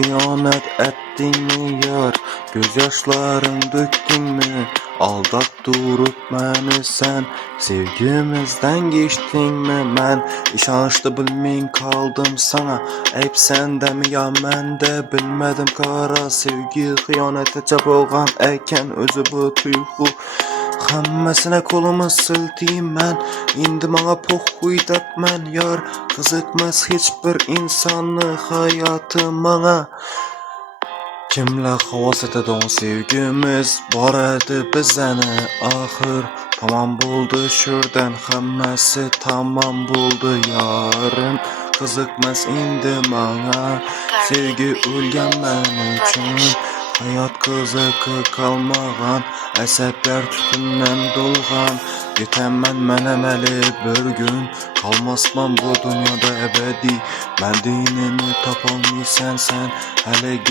Hıyanet ettin mi yar? Gözyaşların döktün mü? Aldat durup beni sen, sevgimizden geçtin mi? Ben işançlı bilmeyin kaldım sana. Hep sende mi ya, ben de bilmedim kara sevgi. Hıyanete çabolgan eken özü bu tuygu. Hammesine kolumu siltiyim ben. İndi bana pohkuy depmen yar. Kızıkmaz hiçbir insanı hayatı bana. Kimle havas etedon sevgimiz var edi bizene ahır. Tamam buldu şuradan hammesi tamam buldu yarım. Kızıkmaz indi bana sevgi ölgen ben için. Hayat kızıkı kalmagan, əsəblər tütündən dolğan. Yetəmmən mən əməli bir gün, kalmasman bu dünyada əbədi. Mən dinini tapalmıysan sən, hələ gör.